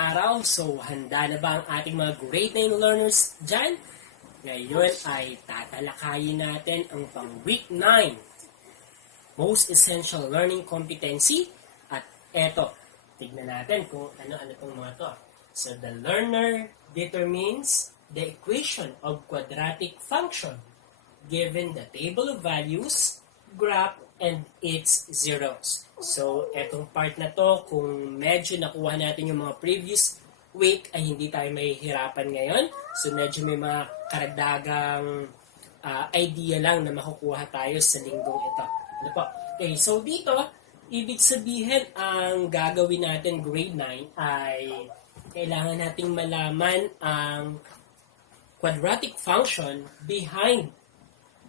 araw. So, handa na ba ang ating mga grade 9 learners dyan? Ngayon ay tatalakayin natin ang pang week 9. Most Essential Learning Competency. At eto, tignan natin kung ano-ano itong mga to. So, the learner determines the equation of quadratic function given the table of values, graph, and its zeros. So, etong part na to, kung medyo nakuha natin yung mga previous week, ay hindi tayo mahihirapan ngayon. So, medyo may mga karagdagang idea lang na makukuha tayo sa linggong ito. Ano po? Okay, so dito, ibig sabihin ang gagawin natin grade 9 ay kailangan nating malaman ang quadratic function behind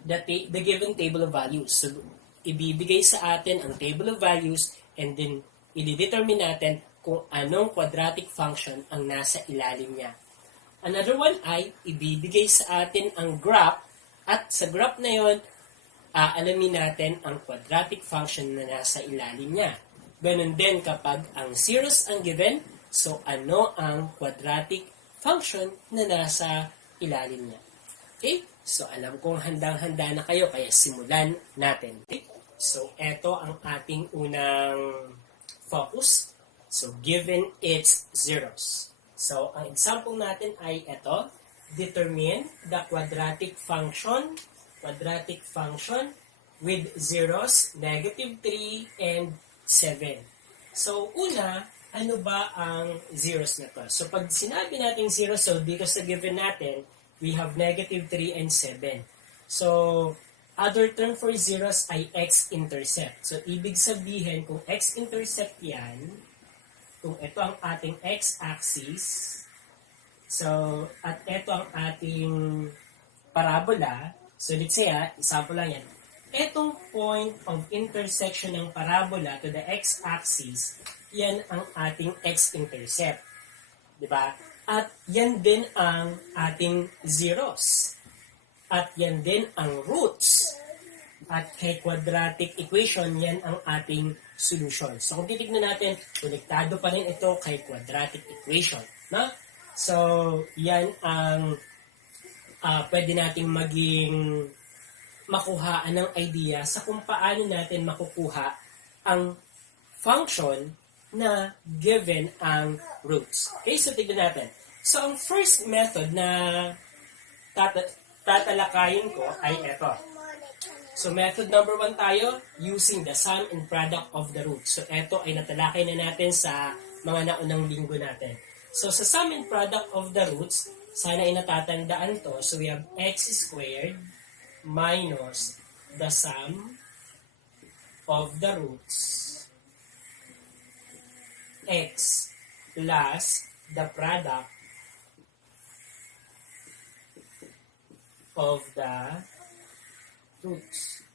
the given table of values. So, ibibigay sa atin ang table of values and then i-determine natin kung anong quadratic function ang nasa ilalim niya. Another one ay ibibigay sa atin ang graph at sa graph na yon, aalamin natin ang quadratic function na nasa ilalim niya. Ganun din kapag ang zeros ang given, so ano ang quadratic function na nasa ilalim niya. Okay? So, alam kong handang-handa na kayo, kaya simulan natin. Okay? So, eto ang ating unang focus. So, given its zeros. So, ang example natin ay eto. Determine the quadratic function with zeros, negative 3 and 7. So, una, ano ba ang zeros na to? So, pag sinabi natin zeros, so dito sa given natin, we have negative 3 and 7. So, other term for zeros ay x-intercept. So, ibig sabihin, kung x-intercept yan, kung ito ang ating x-axis, so, at ito ang ating parabola, so let's say, example lang yan, itong point of intersection ng parabola to the x-axis, yan ang ating x-intercept. Diba? At yan din ang ating zeros. At yan din ang roots. At kay quadratic equation, yan ang ating solution. So kung titignan natin, konektado pa rin ito kay quadratic equation. No? So, yan ang pwede nating maging makuhaan ng idea sa kung paano natin makukuha ang function na given ang roots. Okay, so tignan natin. So, ang first method na tatalakayin ko ay ito. So, method number 1 tayo, using the sum and product of the roots. So, ito ay natalakay na natin sa mga naunang linggo natin. So, sa sum and product of the roots, sana ay natatandaan to. So, we have x squared minus the sum of the roots x plus the product of the roots.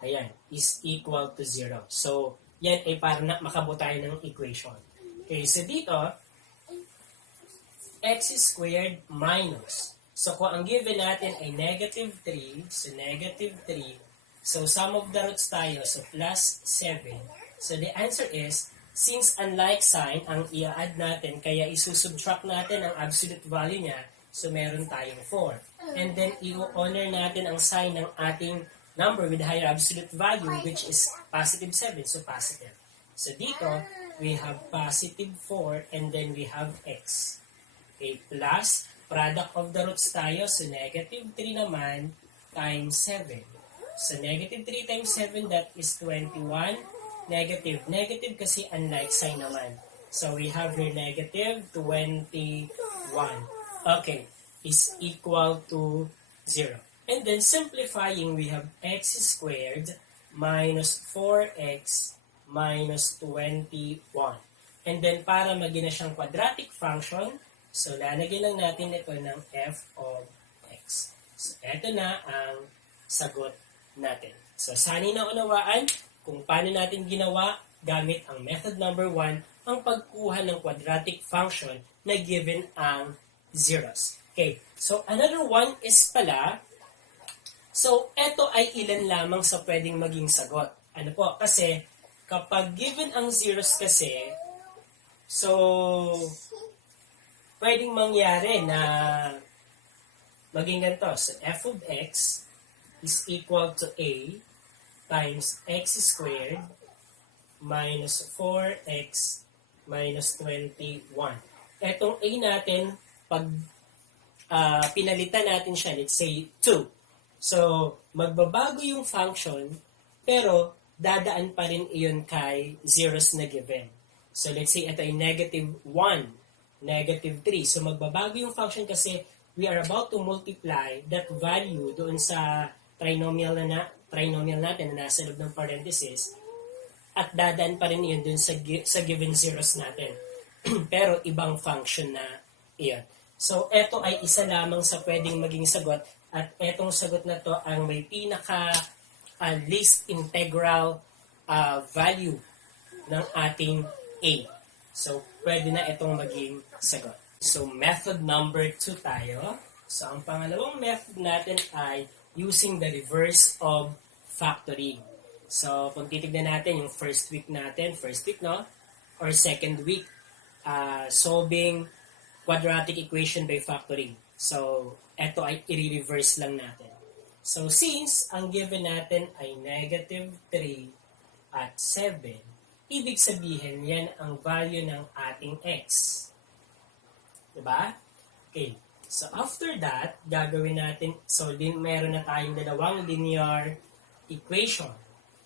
Ayan, is equal to 0. So, yan ay para na makabot tayo ng equation. Okay, so dito, x squared minus. So, kung ang given natin ay negative 3, so negative 3, so sum of the roots tayo, so plus 7. So, the answer is, since unlike sign ang i-add natin, kaya isusubtract natin ang absolute value niya, so meron tayong 4. And then, i-honor natin ang sign ng ating number with higher absolute value, which is positive 7, so positive. So dito, we have positive 4, and then we have x. Okay, plus, product of the roots tayo, so negative 3 naman, times 7. So negative 3 times 7, that is 21. Negative kasi unlike sign naman. So we have here negative 21. Okay, is equal to 0. And then simplifying, we have x squared minus 4x minus 21. And then para maging na siyang quadratic function, so lalagyan lang natin ito ng f of x. So eto na ang sagot natin. So sana'y naunawaan kung paano natin ginawa gamit ang method number 1 ang pagkuha ng quadratic function na given ang zeros. Okay, so another one is pala, so eto ay ilan lamang sa pwedeng maging sagot. Ano po? Kasi kapag given ang zeros kasi, so pwedeng mangyari na maging ganito. So, f of x is equal to a times x squared minus 4x minus 21. Etong a natin, pag pinalitan natin siya, let's say 2. So, magbabago yung function, pero dadaan pa rin iyon kay zeros na given. So, let's say ito ay negative 1, negative 3. So, magbabago yung function kasi we are about to multiply that value doon sa trinomial natin na nasa loob ng parenthesis at dadaan pa rin yun doon sa given zeros natin. Pero ibang function na iyon. So, ito ay isa lamang sa pwedeng maging sagot at etong sagot na to ang may pinaka least integral value ng ating A. So, pwede na itong maging sagot. So, method number 2 tayo. So, ang pangalawang method natin ay using the reverse of factoring. So, kung titignan natin yung first week, no? Or second week, solving quadratic equation by factoring. So, eto ay i-reverse lang natin. So, since ang given natin ay negative 3 at 7, ibig sabihin yan ang value ng ating x. Diba? Okay. So, after that, gagawin natin, so, meron na tayong dalawang linear equation.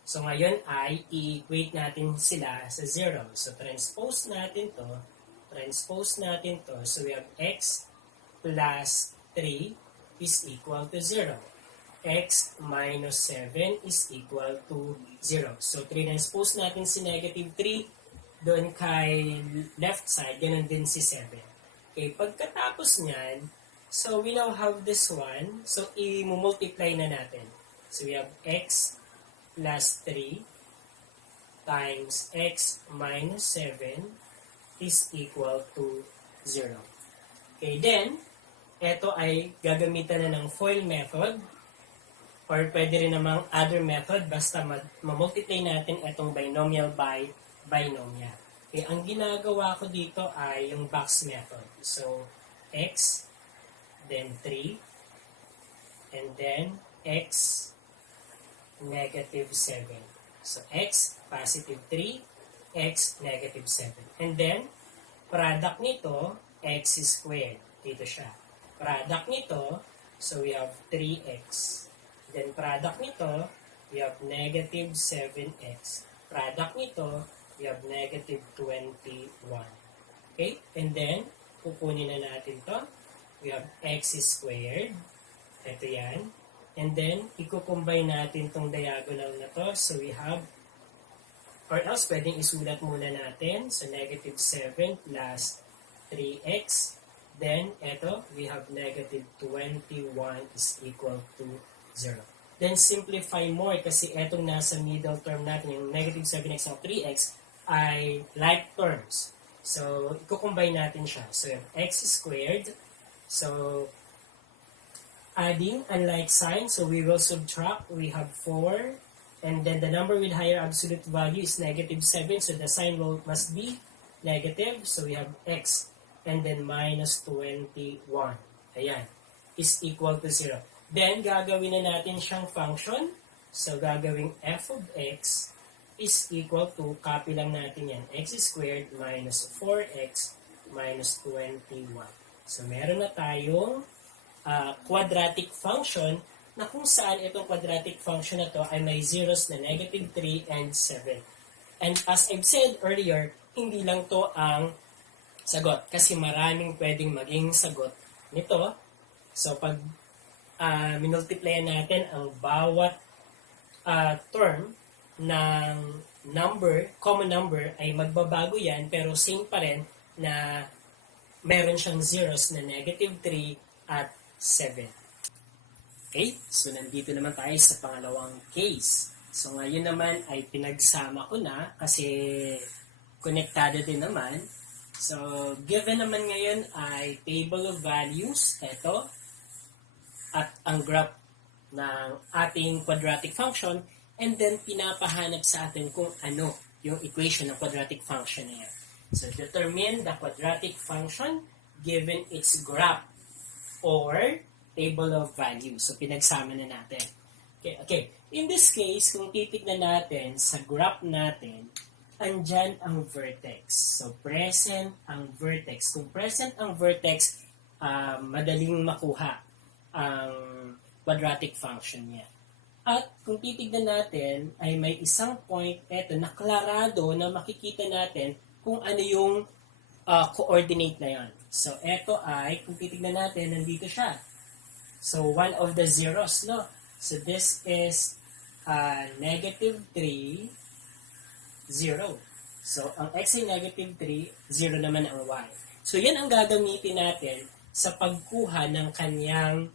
So, ngayon ay i-equate natin sila sa 0. So, transpose natin to. So, we have x plus 3 is equal to 0. X minus 7 is equal to 0. So, transpose natin si negative 3 doon kay left side, ganun din si 7. Okay, pagkatapos niyan, so we now have this one. So, i-multiply na natin. So, we have x plus 3 times x minus 7 is equal to 0. Okay, then, ito ay gagamitan na ng FOIL method or pwede rin namang other method basta ma-multiply natin itong binomial by binomial. Okay, ang ginagawa ko dito ay yung box method. So, x, then 3, and then x, negative 7. So, x, positive 3, x, negative 7. And then, product nito, x squared. Dito siya. Product nito, so we have 3x. Then, product nito, we have negative 7x. Product nito, we have negative 21. Okay? And then, kukunin na natin to. We have x squared. Ito yan. And then, i-combine natin tong diagonal na to. So, we have, or else, pwedeng isulat muna natin. So, negative 7 plus 3x. Then, ito, we have negative 21 is equal to 0. Then, simplify more kasi etong nasa middle term natin, yung negative 7x and 3x, ay like terms. So, i-combine natin siya. So, we have x squared. So, adding unlike sign, so we will subtract. We have 4. And then the number with higher absolute value is negative 7. So, the sign must be negative. So, we have x. And then minus 21. Ayan. Is equal to 0. Then, gagawin na natin siyang function. So, gagawin f of x is equal to, copy lang natin yan, x squared minus 4x minus 21. So, meron na tayong quadratic function na kung saan itong quadratic function na to ay may zeros na negative 3 and 7. And as I've said earlier, hindi lang to ang sagot kasi maraming pwedeng maging sagot nito. So, pag minultiply natin ang bawat term ng number, common number, ay magbabago yan, pero same pa rin na meron siyang zeros na negative 3 at 7. Okay, so nandito naman tayo sa pangalawang case. So ngayon naman ay pinagsama ko na kasi konektado din naman. So given naman ngayon ay table of values, ito, at ang graph ng ating quadratic function, and then pinapahanap sa atin kung ano yung equation ng quadratic function na yan. So, determine the quadratic function given its graph or table of values. So, pinagsama na natin. Okay. In this case, kung titignan natin sa graph natin, andyan ang vertex. So, present ang vertex. Kung present ang vertex, madaling makuha ang quadratic function niya. At kung titignan natin, ay may isang point, eto, naklarado na makikita natin kung ano yung coordinate na yan. So, eto ay, kung titignan natin, nandito siya. So, one of the zeros, no? So, this is negative 3, 0. So, ang x ay negative 3, 0 naman ang y. So, yan ang gagamitin natin sa pagkuha ng kanyang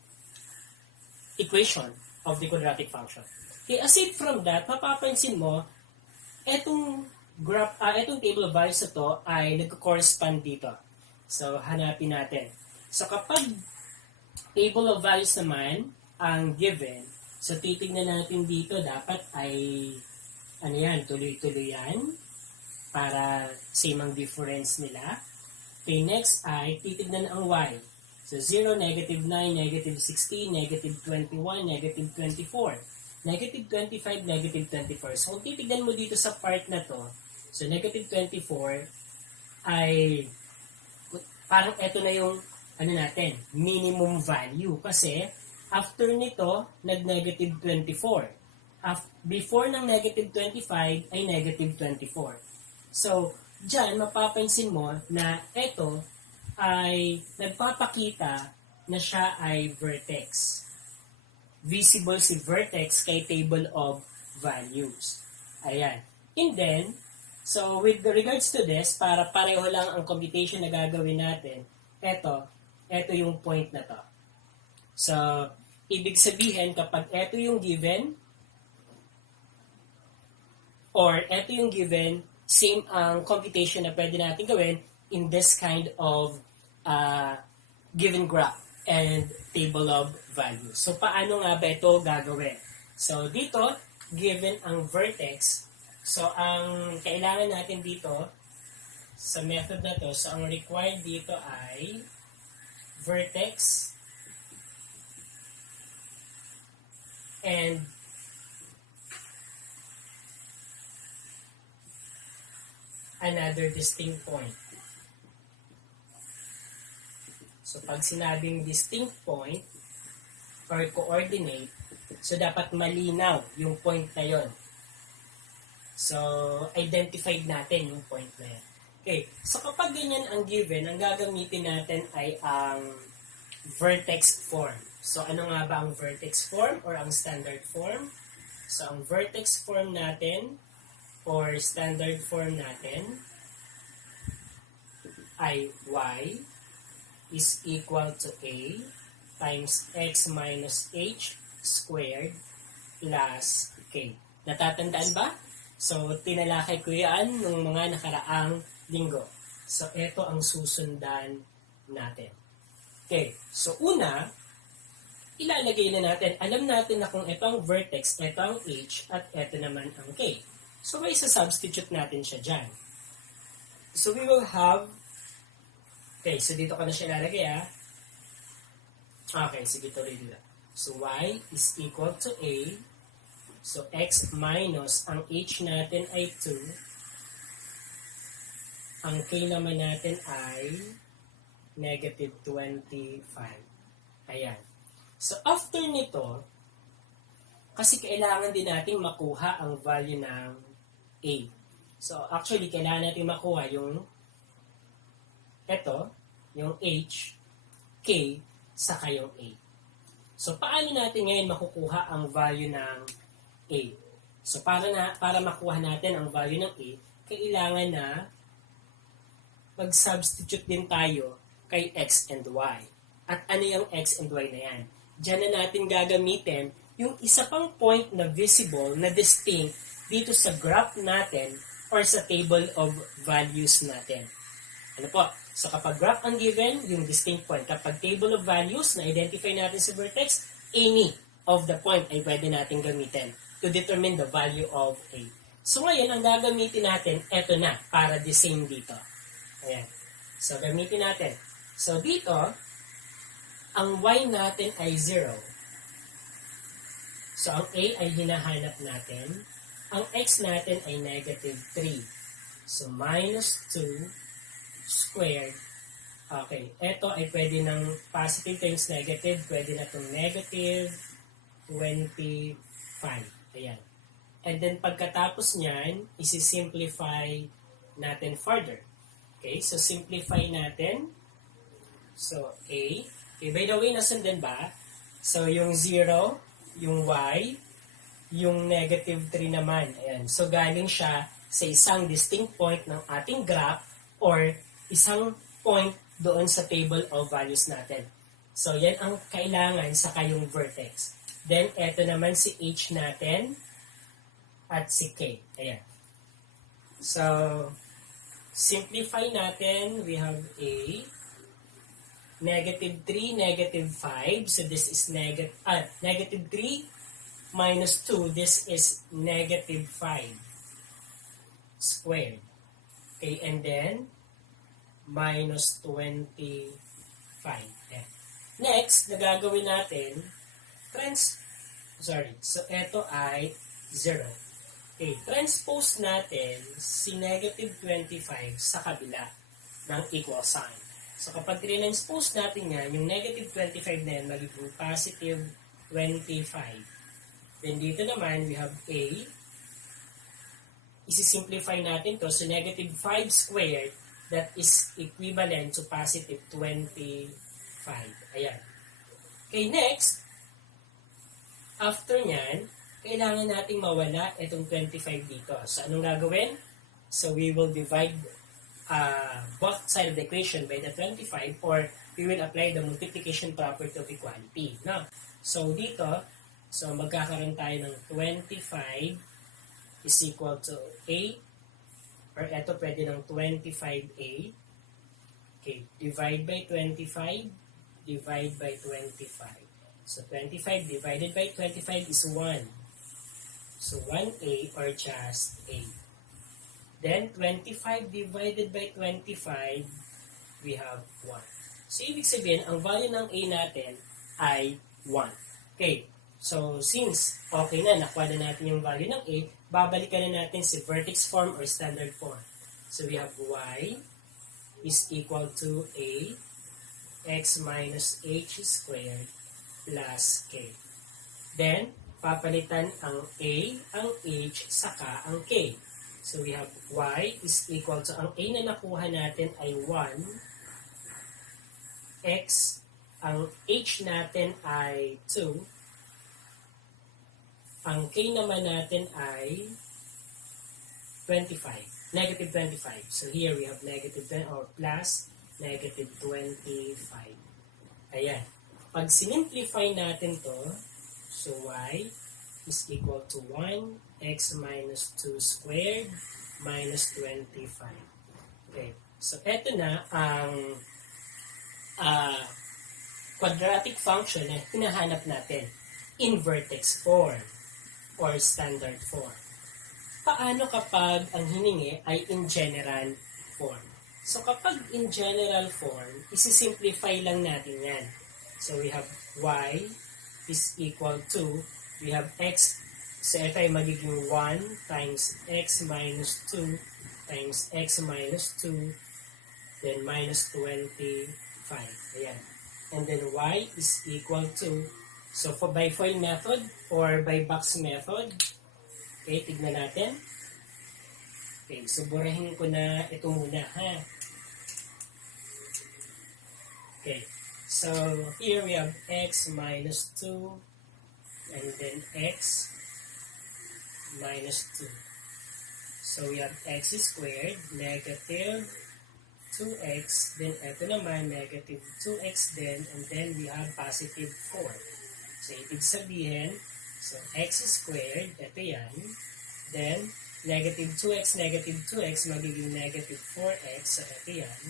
equation of the quadratic function. Okay, aside from that, mapapansin mo, etong graph, etong table of values na to ay nagko-correspond dito. So, hanapin natin. So, kapag table of values naman ang given, so titignan natin dito, dapat ay, ano yan, tuloy-tuloy yan, para same ang difference nila. Okay, next ay, titignan ang y. So, 0, negative 9, negative 16, negative 21, negative 24, negative 25, negative 24. So, kung titignan mo dito sa part na to, so, negative 24 ay, parang eto na yung, ano natin, minimum value. Kasi, after nito, nag-negative 24. Before ng negative 25 ay negative 24. So, dyan, mapapansin mo na ito ay nagpapakita na siya ay vertex. Visible si vertex kay table of values. Ayan. And then, so with regards to this, para pareho lang ang computation na gagawin natin, ito yung point na to. So, ibig sabihin, kapag ito yung given, or ito yung given, same ang computation na pwede natin gawin in this kind of given graph and table of values. So, paano nga ba ito gagawin? So, dito, given ang vertex, so, ang kailangan natin dito, sa method na to, so, ang required dito ay vertex and another distinct point. So, pag sinabing distinct point or coordinate, so dapat malinaw yung point na yon. So, identified natin yung point na yan. Okay, so kapag ganyan ang given, ang gagamitin natin ay ang vertex form. So, ano nga ba ang vertex form or ang standard form? So, ang vertex form natin or standard form natin ay y is equal to a times x minus h squared plus k. Natatandaan ba? So, tinalakay ko yan nung mga nakaraang linggo. So, ito ang susundan natin. Okay, so una, ilalagay na natin, alam natin na kung ito ang vertex, ito ang h, at ito naman ang k. So, may isa-substitute natin siya dyan. So, we will have, okay, so dito ka na siya ilalagay, ha? Okay, sige, tuloy dito. So, y is equal to a. So, x minus, ang h natin ay 2. Ang k naman natin ay negative 25. Ayan. So, after nito, kasi kailangan din natin makuha ang value ng a. So, actually, kailangan natin makuha yung yung h, k, saka yung a. So, paano natin ngayon makukuha ang value ng a? So, para makuha natin ang value ng a, kailangan na mag-substitute din tayo kay x and y. At ano yung x and y na yan? Diyan na natin gagamitin yung isa pang point na visible, na distinct dito sa graph natin or sa table of values natin. Ano po? So, kapag graph ang given, yung distinct point. Kapag table of values, na-identify natin sa vertex, any of the point ay pwede natin gamitin to determine the value of a. So, ngayon, ang gagamitin natin, eto na, para the same dito. Ayan. So, gamitin natin. So, dito, ang y natin ay 0. So, ang a ay hinahanap natin. Ang x natin ay negative 3. So, minus 2 squared. Okay, ito ay pwede ng positive times negative. Pwede na itong negative 25. Ayan. And then, pagkatapos niyan, isi-simplify natin further. Okay, so simplify natin. So, a. Okay, by the way, nasundan ba? So, yung 0, yung y, yung negative 3 naman. Ayan. So, galing siya sa isang distinct point ng ating graph or isang point doon sa table of values natin. So, yan ang kailangan sa kayong vertex. Then, eto naman si h natin at si k. Ayan. So, simplify natin. We have a negative 3, negative 5. So, this is negative 3 minus 2. This is negative 5 squared. Okay, and then, minus 25. Ayan. Next, na gagawin natin, so, ito ay 0. Okay, transpose natin si negative 25 sa kabila ng equal sign. So, kapag transpose natin yan, yung negative 25 na yan, magiging positive 25. Then, dito naman, we have a. Isi-simplify natin to. So, negative 5 squared, that is equivalent to positive 25. Ayan. Okay, next, after nyan, kailangan nating mawala itong 25 dito. So, anong gagawin? So, we will divide both sides of the equation by the 25 or we will apply the multiplication property of equality. No? So, dito, so magkakaroon tayo ng 25 is equal to a or eto pwede ng 25a. Okay, divide by 25, divide by 25. So, 25 divided by 25 is 1. So, 1a or just a. Then, 25 divided by 25, we have 1. So, ibig sabihin, ang value ng a natin ay 1. Okay. So, since okay na, nakuha na natin yung value ng a, babalikan na natin si vertex form or standard form. So, we have y is equal to a x minus h squared plus k. Then, papalitan ang a, ang h, saka ang k. So, we have y is equal to, ang a na nakuha natin ay 1, x, ang h natin ay 2, ang k naman natin ay 25, negative 25. So, here we have negative 10 or plus negative 25. Ayan. Pag sinimplify natin to, so y is equal to 1, x minus 2 squared minus 25. Okay. So, eto na ang quadratic function na hinahanap natin in vertex form or standard form. Paano kapag ang hiningi ay in general form? So, kapag in general form, isi-simplify lang natin yan. So, we have y is equal to, we have x, so ito ay magiging 1 times x minus 2 times x minus 2, then minus 25. Ayan. And then y is equal to, so for by FOIL method or by box method, okay, tignan natin. Okay, so burahin ko na ito muna, ha? Okay, so here we have x minus 2 and then x minus 2. So we have x squared, negative 2x, then ito naman, negative 2x din, and then we have positive 4. So, ibig sabihin, so x squared, ito yan, then negative 2x, magiging negative 4x, so ito yan,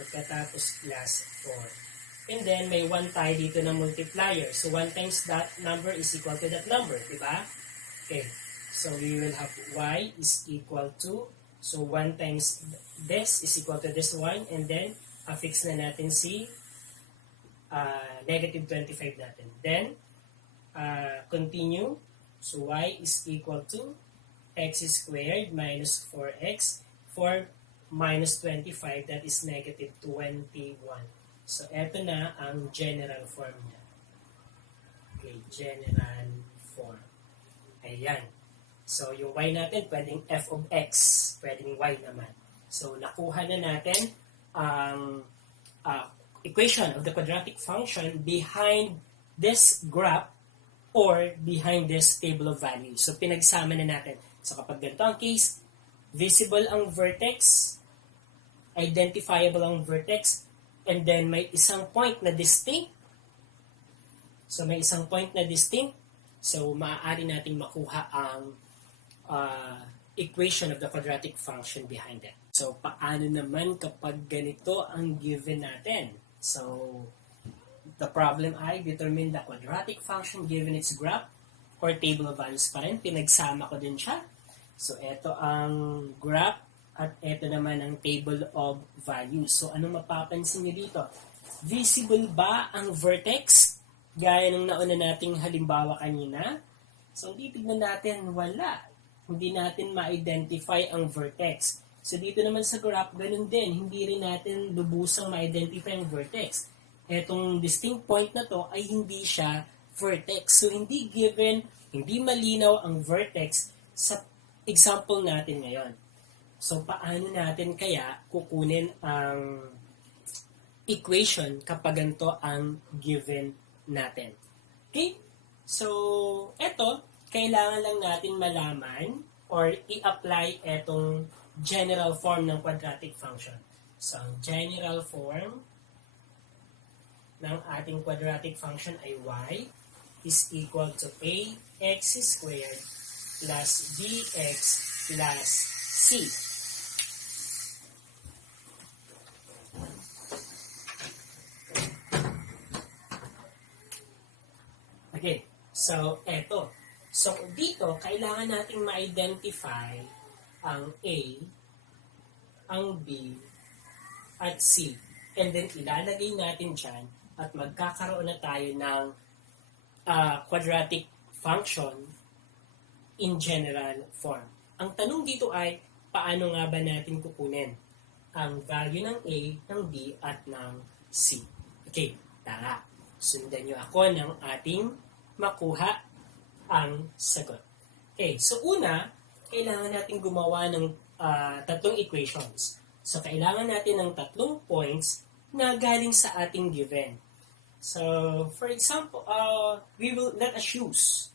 pagkatapos plus 4. And then, may 1 tayo dito na multiplier. So, 1 times that number is equal to that number, diba? Okay, so we will have y is equal to, so 1 times this is equal to this one, and then affix na natin si negative 25 natin. Then, continue. So, y is equal to x squared minus 4x. 4 minus 25, that is negative 21. So, eto na ang general form niya. Okay, general form. Ayan. So, yung y natin, pwedeng f of x. Pwedeng y naman. So, nakuha na natin ang equation of the quadratic function behind this graph or behind this table of values. So, pinagsama na natin. So, kapag ganito ang case, visible ang vertex, identifiable ang vertex, and then may isang point na distinct. So, may isang point na distinct. So, maaari nating makuha ang equation of the quadratic function behind it. So, paano naman kapag ganito ang given natin? So, the problem ay determine the quadratic function given its graph or table of values pa rin. Pinagsama ko din siya. So, ito ang graph at ito naman ang table of values. So, anong mapapansin niyo dito? Visible ba ang vertex? Gaya ng nauna nating halimbawa kanina. So, titignan natin, wala. Hindi natin ma-identify ang vertex. So, dito naman sa graph, ganun din. Hindi rin natin lubusang ma-identify ang vertex. Etong distinct point na to ay hindi siya vertex. So, hindi given, hindi malinaw ang vertex sa example natin ngayon. So, paano natin kaya kukunin ang equation kapag ganito ang given natin? Okay? So, eto, kailangan lang natin malaman or i-apply etong general form ng quadratic function. So, ang general form ng ating quadratic function ay y is equal to ax squared plus bx plus c. Okay, so eto. So dito, kailangan nating ma-identify ang A, ang B, at C. And then ilalagay natin dyan at magkakaroon na tayo ng quadratic function in general form. Ang tanong dito ay, paano nga ba natin kukunin ang value ng A, ng B, at ng C? Okay, tara. Sundan nyo ako ng ating makuha ang sagot. Okay, so una, kailangan natin gumawa ng tatlong equations. So, kailangan natin ng tatlong points na galing sa ating given. So, for example, let us use.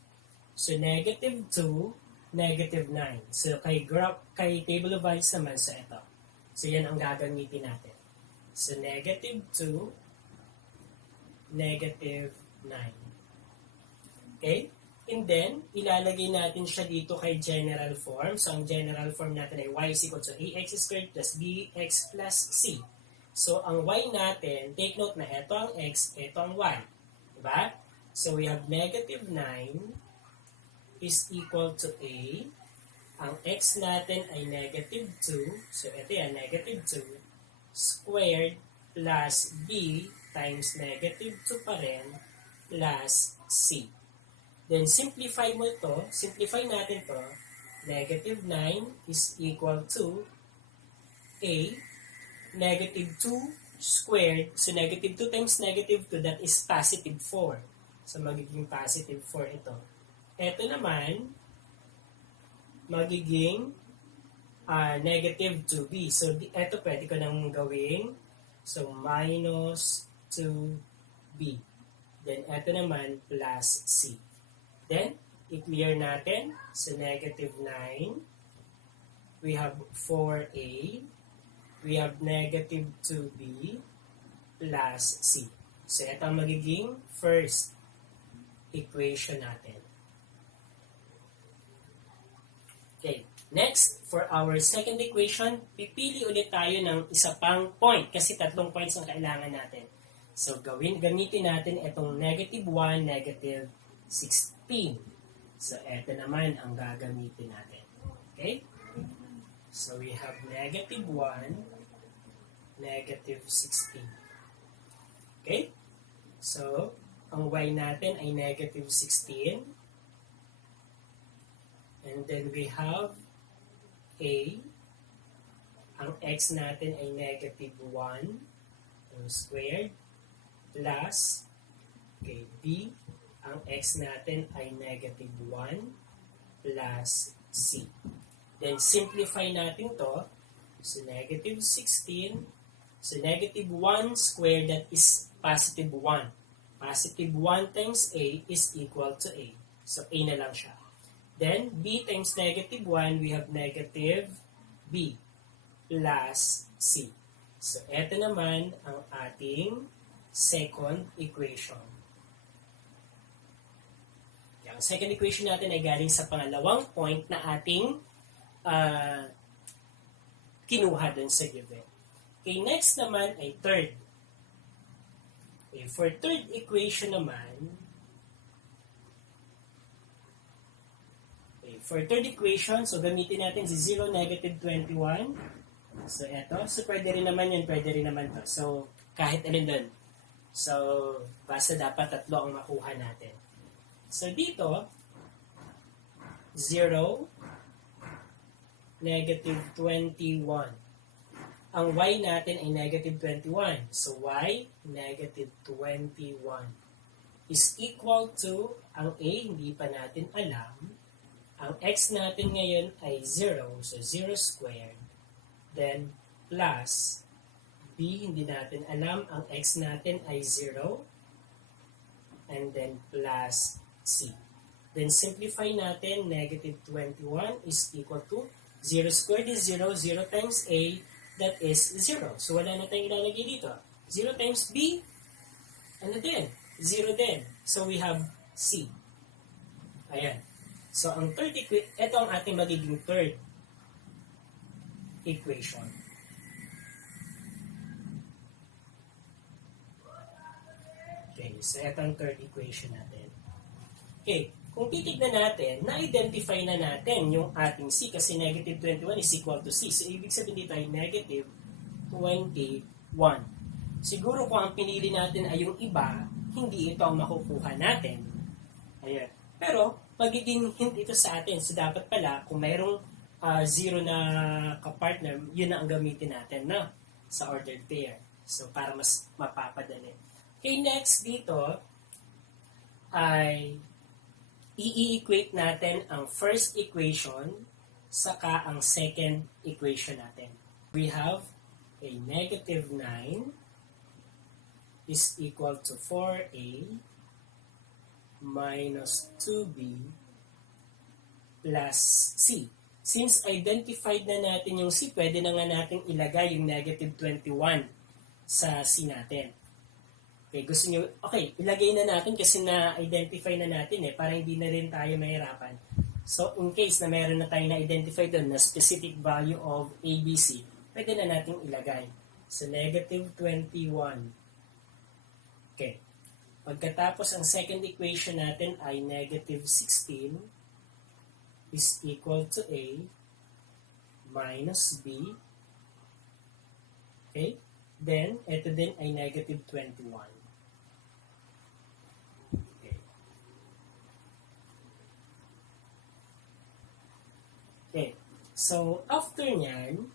So, negative 2, negative 9. So, kay table of values naman, so ito. So, yan ang gagamitin natin. So, negative 2, negative 9. Okay? And then, ilalagay natin siya dito kay general form. So, ang general form natin ay y is equal to ax squared plus bx plus c. So, ang y natin, take note na ito ang x, ito ang y. Diba? So, we have negative 9 is equal to a. Ang x natin ay negative 2. So, ito yan, negative 2 squared plus b times negative 2 pa rin plus c. Then, simplify mo ito. Simplify natin to. Negative 9 is equal to a. Negative 2 squared. So, negative 2 times negative 2, that is positive 4. So, magiging positive 4 ito. Ito naman, magiging negative 2b. So, ito pwede ko nang gawin. So, minus 2b. Then, ito naman, plus c. Then, i-clear natin. So, negative 9. We have 4a. We have negative 2b plus c. So, ito ang magiging first equation natin. Okay. Next, for our second equation, pipili ulit tayo ng isa pang point kasi tatlong points ang kailangan natin. So, gamitin natin itong negative 1, negative 16. So, eto naman ang gagamitin natin. Okay? So, we have negative 1, negative 16. Okay? So, ang y natin ay negative 16. And then we have a, ang x natin ay negative 1 squared plus, okay, b, ang x natin ay negative 1 plus c. Then, simplify natin to. So, negative 16. So, negative 1 squared, that is positive 1. Positive 1 times a is equal to a. So, a na lang siya. Then, b times negative 1, we have negative b plus c. So, eto naman ang ating second equation. Ang second equation natin ay galing sa pangalawang point na ating kinuha dun sa given. Okay, next naman ay third. Okay, for third equation naman, for third equation, so gamitin natin si 0, negative 21. So, eto. So, pwede rin naman yun. Pwede rin naman to. So, kahit alin doon. So, basta dapat tatlo ang makuha natin. So, dito, 0, negative 21. Ang y natin ay negative 21. So, y, negative 21 is equal to, ang a, hindi pa natin alam. Ang x natin ngayon ay 0, so 0 squared. Then, plus, b, hindi natin alam. Ang x natin ay 0. And then, plus c. Then, simplify natin. Negative 21 is equal to 0 squared is 0. 0 times a, that is 0. So, wala na tayong ilalagay dito. 0 times b, ano din? 0 din. So, we have c. Ayan. So, ang third equation, ito ang ating magiging third equation. Okay, so ito ang third equation natin. Okay, kung titignan natin, na-identify na natin yung ating c kasi negative 21 is equal to c. So, ibig sabihin dito ay negative 21. Siguro kung ang pinili natin ay yung iba, hindi ito ang makukuha natin. Ayan. Pero, magiging hint ito sa atin. So, dapat pala, kung mayroong 0 na kapartner, yun na ang gamitin natin na sa ordered pair. So, para mas mapapadali. Okay, next dito ay i-equate natin ang first equation saka ang second equation natin. We have a negative 9 is equal to 4a minus 2b plus c. Since identified na natin yung c, pwede na nga natin ilagay yung negative 21 sa c natin. Okay, gusto nyo, okay, ilagay na natin kasi na-identify na natin para hindi na rin tayo mahirapan. So, in case na meron na tayo na-identify doon na specific value of ABC, pwede na natin ilagay. So, negative 21. Okay. Pagkatapos, ang second equation natin ay negative 16 is equal to A minus B. Okay? Then, ito din ay negative 21. Okay. Okay. So, after nyan,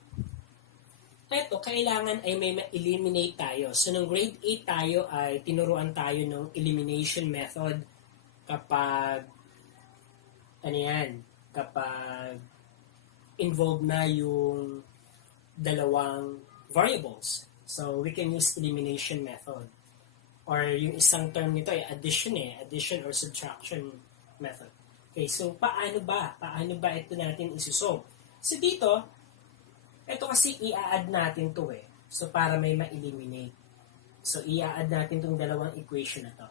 eto, kailangan ay may ma-eliminate tayo. So, nung grade 8 tayo ay tinuruan tayo ng elimination method kapag, kapag involved na yung dalawang variables. So, we can use elimination method. Or yung isang term nito ay addition or subtraction method. Okay, so paano ba? Paano ba ito natin isusolve? So, dito, ito kasi i-add natin to So, para may ma-eliminate. So, i-add natin tong dalawang equation na to.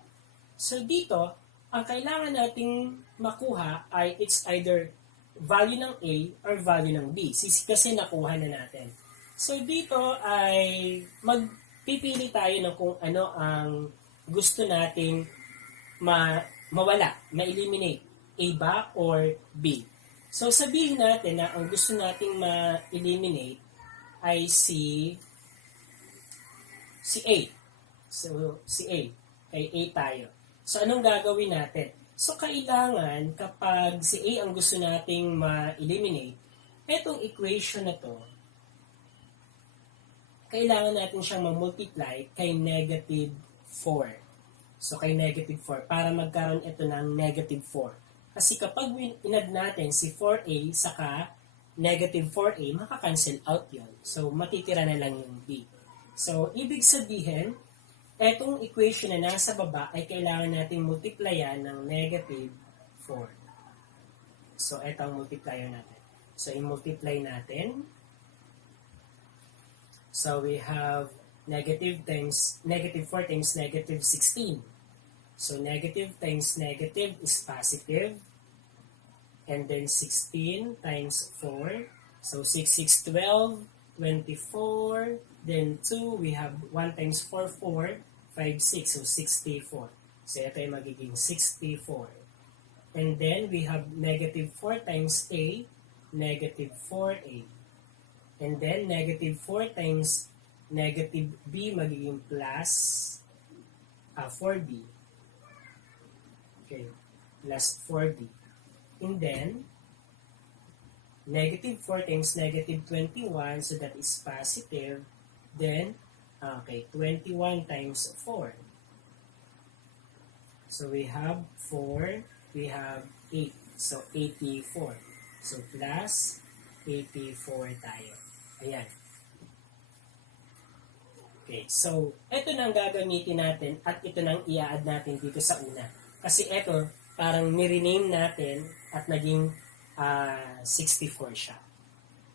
So, dito, ang kailangan nating makuha ay it's either value ng A or value ng B. Kasi nakuha na natin. So, dito ay magpipili tayo ng kung ano ang gusto nating mawala, ma-eliminate. A ba or B? So, sabihin natin na ang gusto nating ma-eliminate ay si si A. So, si A. Kay A tayo. So, anong gagawin natin? So, kailangan kapag si A ang gusto nating ma-eliminate, etong equation na to, kailangan natin siyang ma-multiply kay negative 4. So, kay negative 4 para magkaroon ito ng negative 4. Kasi kapag inad natin si 4A saka negative 4A, makakancel out yon. So, matitira na lang yung B. So, ibig sabihin, etong equation na nasa baba ay kailangan nating multiplyan ng negative 4. So, eto ang multiplier natin. So, i-multiply natin. So, we have negative 4 times negative 16. So, negative times negative is positive. And then 16 times 4. So, 6, 6, 12, 24. Then 2, we have 1 times 4, 4. 5, 6. So, 64. So, ito ay magiging 64. And then, we have negative 4 times A. Negative 4A. And then, negative 4 times negative B magiging plus 4B. Okay, plus 4B. And then, negative 4 times negative 21, so that is positive. Then, okay, 21 times 4. So, we have 4, we have 8. So, 84. So, plus 84 tayo. Ayan. Okay, so, ito na ang gagamitin natin at ito na ang i-add natin dito sa una. Kasi ito, parang nirename natin at naging 64 siya.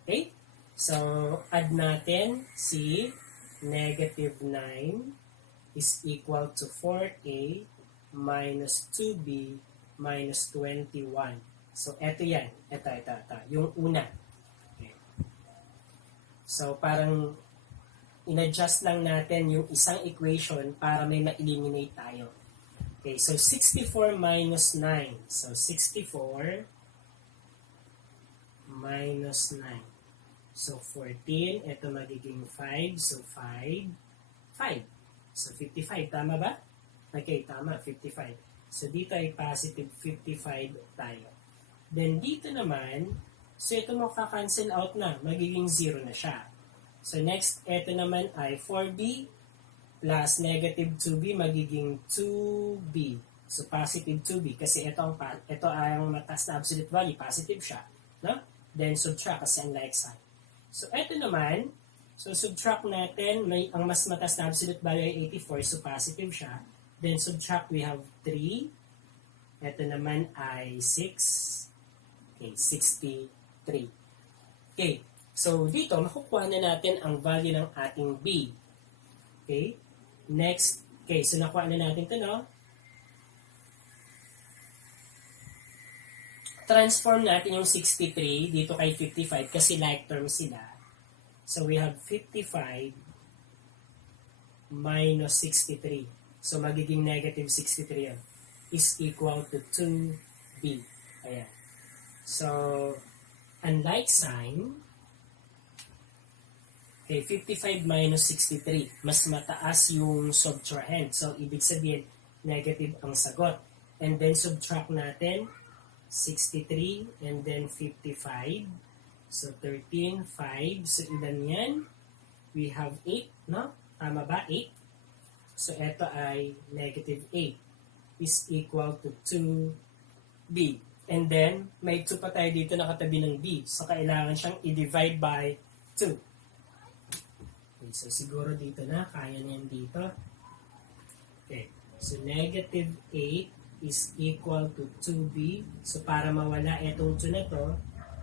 Okay? So, add natin si negative 9 is equal to 4A minus 2B minus 21. So, ito yan. Ito. Yung una. Okay. So, parang in-adjust lang natin yung isang equation para may ma-eliminate tayo. Okay, so 64 minus 9. So, 64 minus 9. So, 14. Ito magiging 5. So, 5. 5. So, 55. Tama ba? Okay, tama. 55. So, dito ay positive 55 tayo. Then, dito naman, so ito makaka-cancel out na. Magiging 0 na siya. So, next, ito naman ay 4B plus negative 2B magiging 2B. So, positive 2B kasi ito ang mataas na absolute value. Positive siya. No? Then, subtract kasi ang like sign. So, ito naman, so subtract natin, ang mas mataas na absolute value ay 84. So, positive siya. Then, subtract, we have 3. Ito naman ay 6. Okay, 63. Okay. So, dito, makukuha na natin ang value ng ating B. Okay? Next, okay, so nakuha na natin ito, no? Transform natin yung 63 dito kay 55 kasi like term sila. So, we have 55 minus 63. So, magiging negative 63 yan. Is equal to 2B. Ayan. So, unlike sign, okay, 55 minus 63. Mas mataas yung subtrahend. So, ibig sabihin, negative ang sagot. And then, subtract natin 63 and then 55. So, 13, 5. So, ilan yan? We have 8, no? Tama ba? 8. So, ito ay negative 8 is equal to 2B. And then, may 2 pa tayo dito nakatabi ng B. So, kailangan siyang i-divide by 2. Okay, so, siguro dito na. Kaya niyan dito. Okay. So, negative 8 is equal to 2B. So, para mawala itong 2 na to,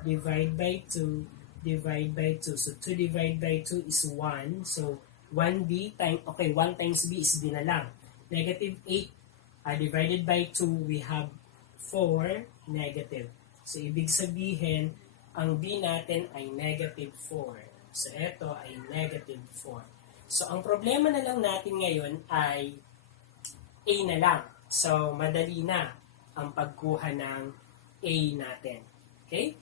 divide by 2, divide by 2. So, 2 divide by 2 is 1. So, 1B times, okay, 1 times B is B na lang. Negative 8 divided by 2, we have 4 negative. So, ibig sabihin, ang B natin ay negative 4. So, ito ay negative 4. So, ang problema na lang natin ngayon ay A na lang. So, madali na ang pagkuha ng A natin. Okay?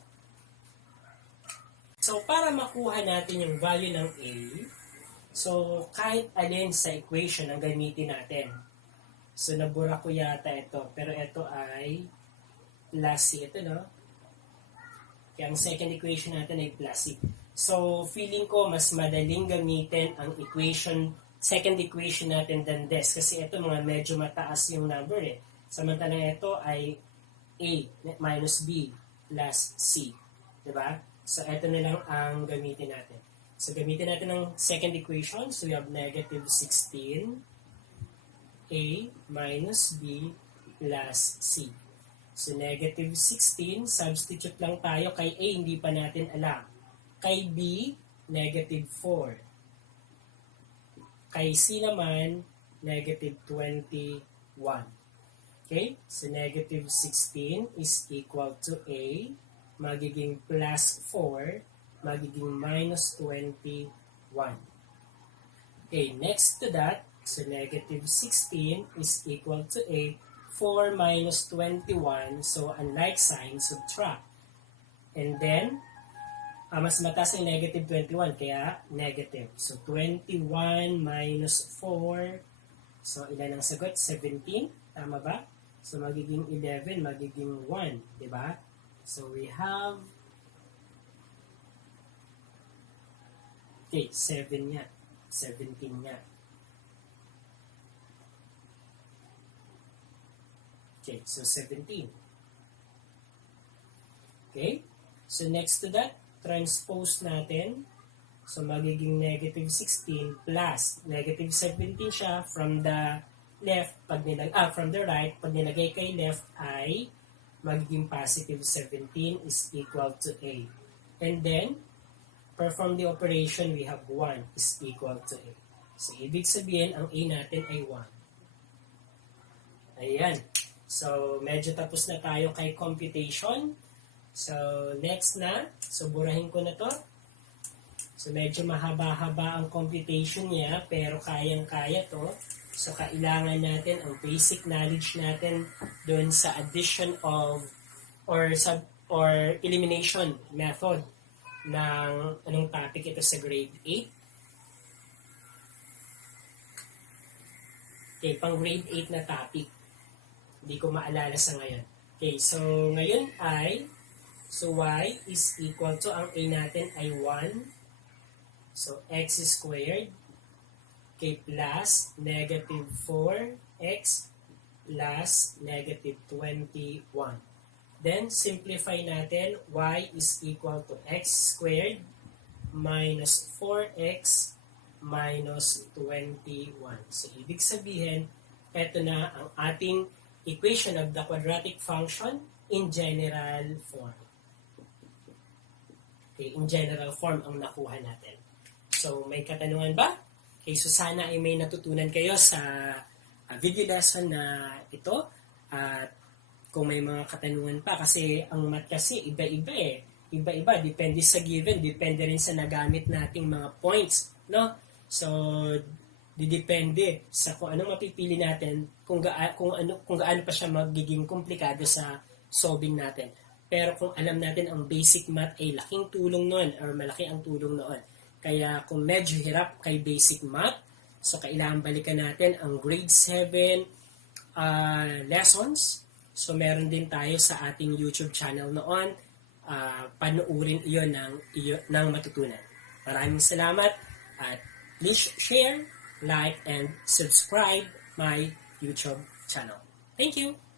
So, para makuha natin yung value ng A, So, kahit alin sa equation ang gamitin natin. So, nabura ko yata ito. Pero ito ay plus C. Ito, no? Kaya ang second equation natin ay plus C. So, feeling ko mas madaling gamitin ang second equation natin than this. Kasi ito mga medyo mataas yung number eh. Samantalang ito ay A minus B plus C. Diba? So, ito na lang ang gamitin natin. So, gamitin natin ang second equation. So, we have negative 16 A minus B plus C. So, negative 16, substitute lang tayo. Kay A, hindi pa natin alam. Kay B, negative 4. Kay C naman, negative 21. Okay? So, negative 16 is equal to A. Magiging plus 4. Magiging minus 21. Okay, next to that, so negative 16 is equal to A. 4 minus 21, so unlike sign, subtract. And then, mas mataas ang negative 21, kaya negative. So, 21 minus 4, so ilan ang sagot? 17, tama ba? So, magiging 11, magiging 1, di ba? So, we have, okay, 7 nga, 17 nga. Okay, so 17. Okay, so next to that, transpose natin. So magiging negative 16 plus negative 17 siya from the left, from the right, pag nilagay kay left ay magiging positive 17 is equal to A. And then, perform the operation, we have 1 is equal to A. So ibig sabihin, ang A natin ay 1. Ayan. So, medyo tapos na tayo kay computation. So, next na. So, burahin ko na to. So, medyo mahaba-haba ang computation niya, pero kayang-kaya to. So, kailangan natin ang basic knowledge natin doon sa addition of or elimination method ng anong topic ito sa grade 8. Okay, pang grade 8 na topic. Hindi ko maalala sa ngayon. Okay, so ngayon ay, so y is equal to, ang a natin ay 1. So x squared, okay, plus negative 4x plus negative 21. Then, simplify natin, y is equal to x squared minus 4x minus 21. So, ibig sabihin, ito na ang ating equation of the quadratic function in general form. Okay, in general form ang nakuha natin. So, may katanungan ba? Okay, so sana ay may natutunan kayo sa video lesson na ito. At kung may mga katanungan pa, kasi ang math kasi iba-iba eh. Iba-iba, depende sa given, depende rin sa nagamit nating mga points, no? So, didepende sa kung anong mapipili natin, kung gaano pa siya magiging komplikado sa solving natin. Pero kung alam natin ang basic math ay laking tulong noon or malaki ang tulong noon. Kaya kung medyo hirap kay basic math, so kailangan balikan natin ang grade 7 lessons. So meron din tayo sa ating YouTube channel noon. Panuurin iyon ng matutunan. Maraming salamat at please share, like, and subscribe my YouTube channel. Thank you!